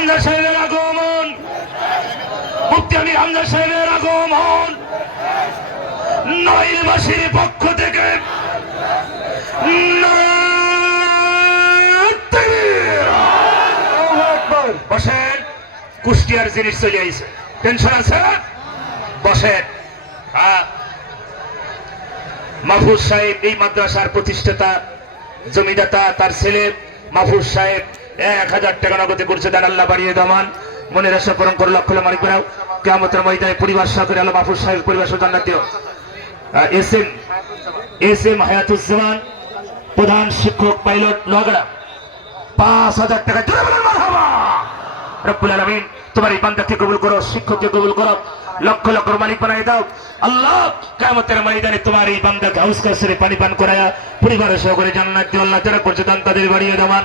হামজা সাহেবের আগমন। মুক্তি হামজা সাহেবের আগমন। নইলবাসীর পক্ষ থেকে বসেন কুষ্টিয়ার জিনিস চলে আইছে। টেনশন আছে? বসেন। আহ, মাহফুজ সাহেব এই মাদ্রাসার প্রতিষ্ঠাতা জমিদাতা তার ছেলে মাহফুজ সাহেব এক হাজার টাকা নগদে করছে দেন আল্লাহ বাড়িয়ে দমান মনের আশা পূরণ করে, লক্ষ মালিক বেড়াও কেমতের ময়দানে পরিবার সহকারে আল্লাহ মাহফুজ সাহেব পরিবার জান্নাত দিও। S M S M Hayatuzzaman, প্রধান শিক্ষক, পাইলট লগড়া পাঁচ হাজার টাকা জোরে বলেন রব্বুল আলামিন, তোমার এই বান্দাকে কবুল করো, শিক্ষককে কবুল করো। লক্ষ লক্ষ মালিক বানাই দাও। আল্লাহ, কিয়ামতের ময়দানে তোমার এই বান্দাকে হাউস কাসরে পানি পান করায়া পরিবারের সহকারে জান্নাত আল্লাহ যারা করছে দান তাদের বাড়িয়ে দেওয়ান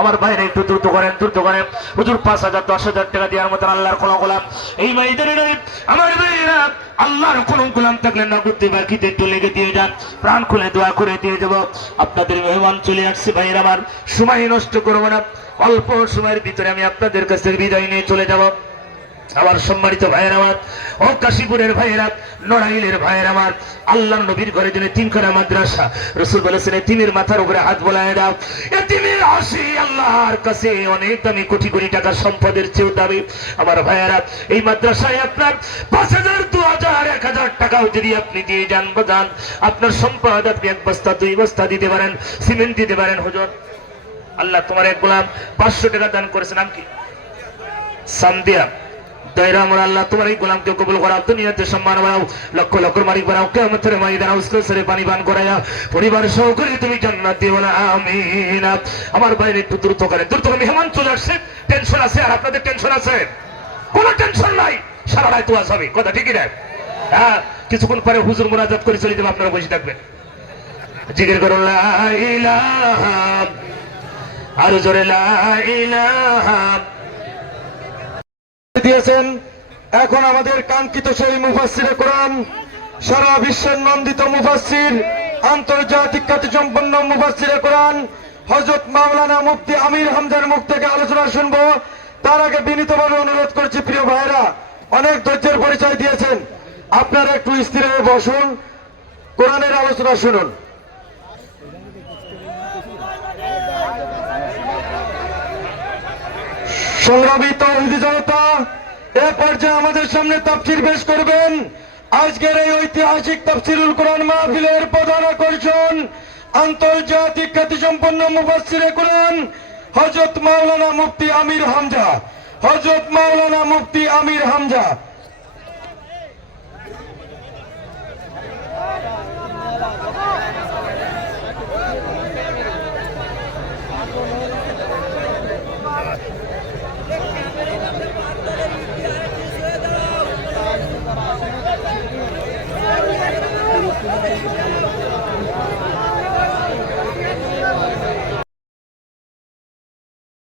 আমার বাইরে একটু দ্রুত করেন দ্রুত করেন। হুজুর, পাঁচ হাজার, দশ হাজার টাকা দেওয়ার মতন আল্লাহর কোনো গোলাম। এই ভাইদের আমার ভাইয়েরা, আল্লাহর কোন গোলাম থাকলে নগদে বাকিতে একটু লেগে দিয়ে যান। প্রাণ খুলে দোয়া করে দিয়ে দেব আপনাদের মেহমান চলে আসছে, ভাইয়ের আমার। সময় নষ্ট করব না। অল্প সময়ের ভিতরে আমি আপনাদের কাছ বিদায় নিয়ে চলে যাব। আমার সম্মানিত ভাইয়ের আমার, ও কাশীপুরের ভাইয়েরা নড়াইলের ভাইয়ের আমার আল্লাহ নবীর ঘরে জন্য তিন করা মাদ্রাসা, রসুল বলেছেন তিনের মাথার উপরে হাত বলায় দাও। এতিমের হাসি আল্লাহর কাছে, অনেক দামি, কোটি কোটি টাকা সম্পদের চেয়েও দামি। আমার ভাইয়েরা এই মাদ্রাসায় আপনার পাঁচ হাজার, দু হাজার, এক হাজার টাকাও যদি আপনি দিয়ে যান বাজান আপনার সম্পদ আপনি এক বস্তা, দুই বস্তা দিতে পারেন, সিমেন্ট দিতে পারেন, হুজুর। আল্লাহ তোমার এক গোলাম পাঁচশো টাকা দান করেছে, নাম কি? সান্দিয়া। টেনশন নাই, সারা হবে, কথা ঠিকই হ্যাঁ কিছুক্ষণ পরে হুজুর মোনাজাত করে চলে যাবে, আপনারা বসে থাকবেন। জিজ্ঞেস করুন আরও জোরে, লা দিয়েছেন। এখন আমাদের কাঙ্ক্ষিত সেই মুফাসির কোরআন, সারা বিশ্বের নন্দিত মুফাসির আন্তর্জাতিক খ্যাতি সম্পন্ন মুফাসির কোরআন হজরত মাওলানা মুফতি আমির হামজার মুখ থেকে আলোচনা শুনব। তার আগে বিনীতভাবে অনুরোধ করছি, প্রিয় ভাইরা অনেক ধৈর্যের পরিচয় দিয়েছেন। আপনারা একটু স্থির হয়ে বসুন। কোরআনের আলোচনা শুনুন। সংগ্রামী হিন্দু জনতা, এ পর্যায়ে আমাদের সামনে তাফসির পেশ করবেন। আজকের এই ঐতিহাসিক তাফসিরুল কোরআন মাহফিলের প্রধান আকর্ষণ, আন্তর্জাতিক খ্যাতিসম্পন্ন মুফাসসিরে কোরআন, হযরত মাওলানা মুফতি আমির হামজা। হযরত মাওলানা মুফতি আমির হামজা।